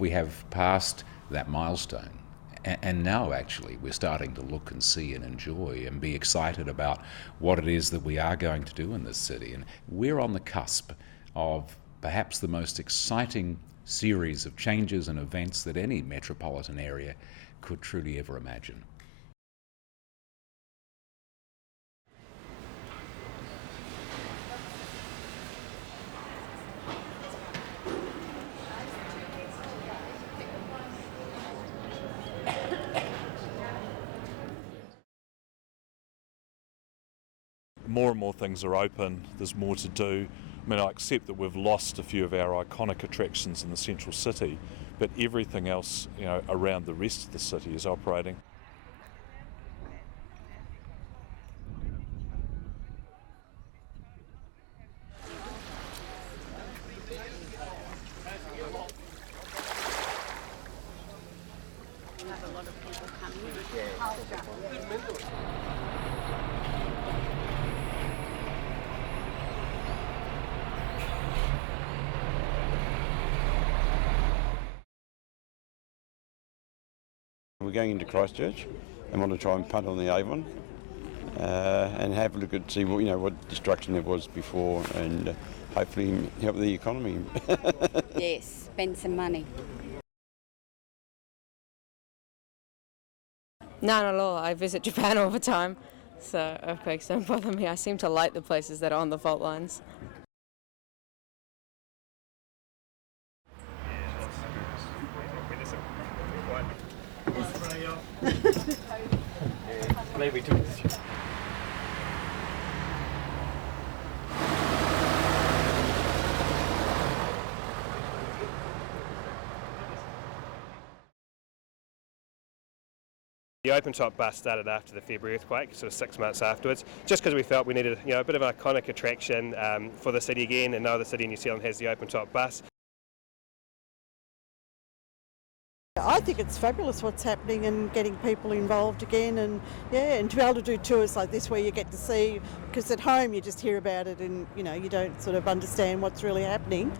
we have passed that milestone. And now actually we're starting to look and see and enjoy and be excited about what it is that we are going to do in this city. And we're on the cusp of perhaps the most exciting series of changes and events that any metropolitan area could truly ever imagine. More and more things are open, there's more to do. I mean, I accept that we've lost a few of our iconic attractions in the central city, but everything else, around the rest of the city is operating. We're going into Christchurch and want to try and punt on the Avon and have a look at see what destruction there was before, and hopefully help the economy. Yes, spend some money. No, not at all. I visit Japan all the time, so earthquakes don't bother me. I seem to like the places that are on the fault lines. Maybe too. The open-top bus started after the February earthquake, sort of 6 months afterwards, just because we felt we needed a bit of an iconic attraction for the city again, and no other city in New Zealand has the open-top bus. I think it's fabulous what's happening and getting people involved again, and and to be able to do tours like this where you get to see, because at home you just hear about it and you don't sort of understand what's really happening.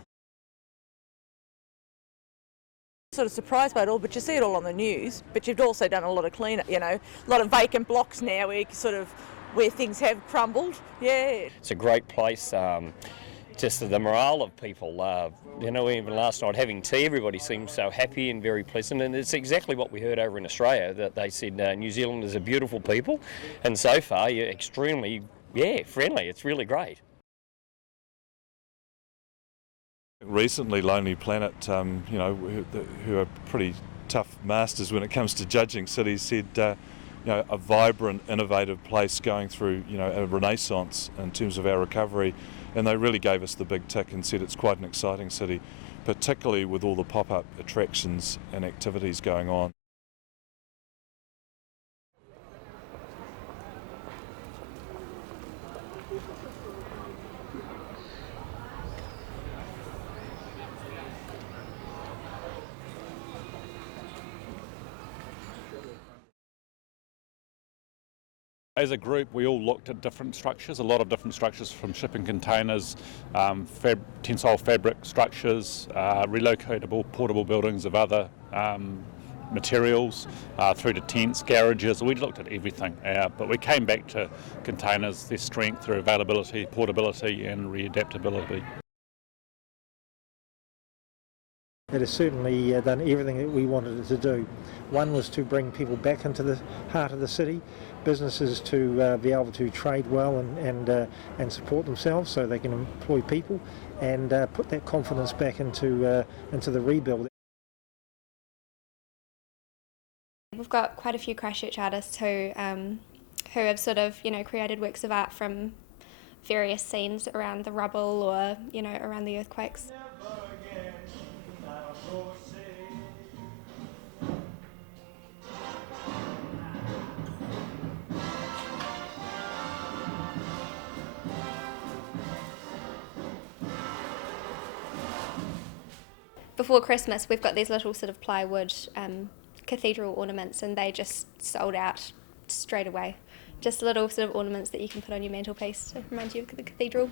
Sort of surprised by it all, but you see it all on the news, but you've also done a lot of clean-up, a lot of vacant blocks now where things have crumbled. Yeah. It's a great place. Just the morale of people, even last night having tea, everybody seemed so happy and very pleasant, and it's exactly what we heard over in Australia, that they said New Zealanders are beautiful people, and so far you're extremely, friendly. It's really great. Recently, Lonely Planet, who are pretty tough masters when it comes to judging cities, said a vibrant, innovative place going through a renaissance in terms of our recovery. And they really gave us the big tick and said it's quite an exciting city, particularly with all the pop-up attractions and activities going on. As a group, we all looked at different structures, a lot of different structures, from shipping containers, tensile fabric structures, relocatable portable buildings of other materials, through to tents, garages. We looked at everything, but we came back to containers, their strength, their availability, portability and readaptability. It has certainly done everything that we wanted it to do. One was to bring people back into the heart of the city, businesses to be able to trade well and support themselves so they can employ people, and put that confidence back into the rebuild. We've got quite a few Christchurch artists who have sort of created works of art from various scenes around the rubble or around the earthquakes. Before Christmas, we've got these little sort of plywood cathedral ornaments, and they just sold out straight away. Just little sort of ornaments that you can put on your mantelpiece to remind you of the cathedral.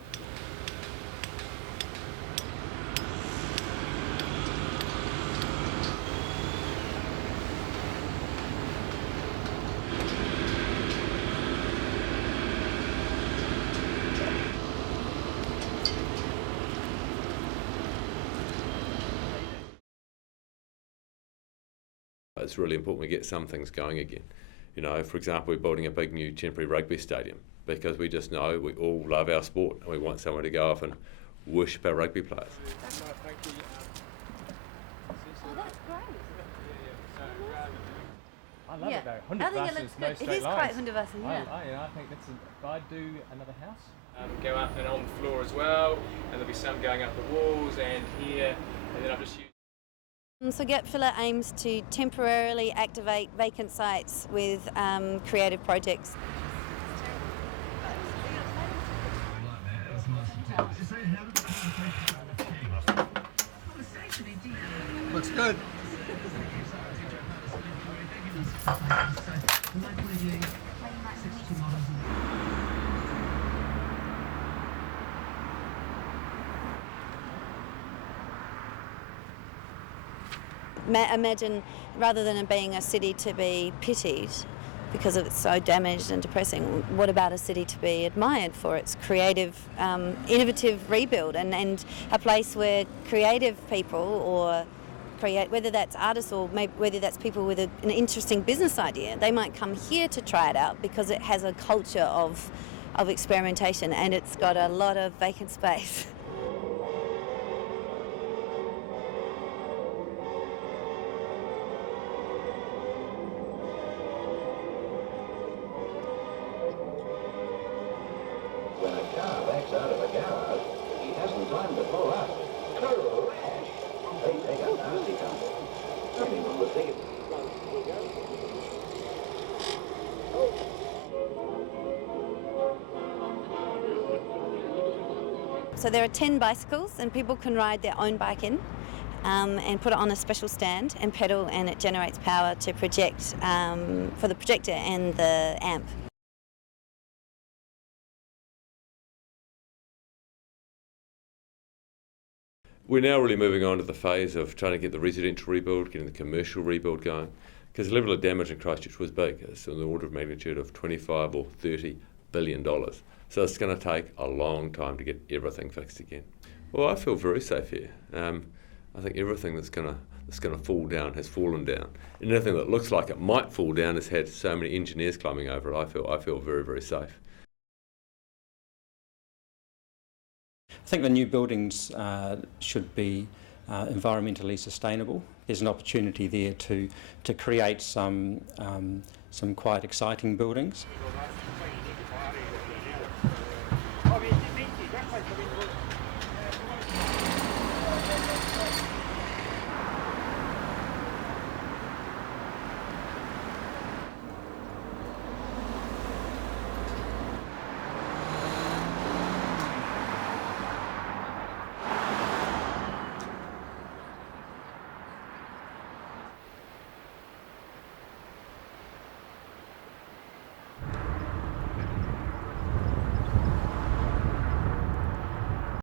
it's really important we get some things going again. You know, for example, we're building a big new temporary rugby stadium because we just know we all love our sport and we want somewhere to go off and worship our rugby players. I love it though. 100 buses, no straight lines. It is quite 100 buses, yeah. I think that's if I do another house. Go up and on the floor as well, and there'll be some going up the walls and here, and then I've just used. So GapFiller aims to temporarily activate vacant sites with creative projects. Looks good. Imagine, rather than it being a city to be pitied because it's so damaged and depressing, what about a city to be admired for its creative, innovative rebuild and a place where creative people or whether that's artists or maybe whether that's people with an interesting business idea, they might come here to try it out because it has a culture of experimentation and it's got a lot of vacant space. When a car backs out of a garage, he hasn't time to pull up. Crash! They take a nasty tumble. Anyone would think it. So there are 10 bicycles and people can ride their own bike in and put it on a special stand and pedal, and it generates power to project for the projector and the amp. We're now really moving on to the phase of trying to get the residential rebuild, getting the commercial rebuild going, because the level of damage in Christchurch was big. It's in the order of magnitude of $25 or $30 billion. So it's going to take a long time to get everything fixed again. Well, I feel very safe here. I think everything that's going to fall down has fallen down. And anything that looks like it might fall down has had so many engineers climbing over it. I feel very, very safe. I think the new buildings should be environmentally sustainable. There's an opportunity there to create some quite exciting buildings.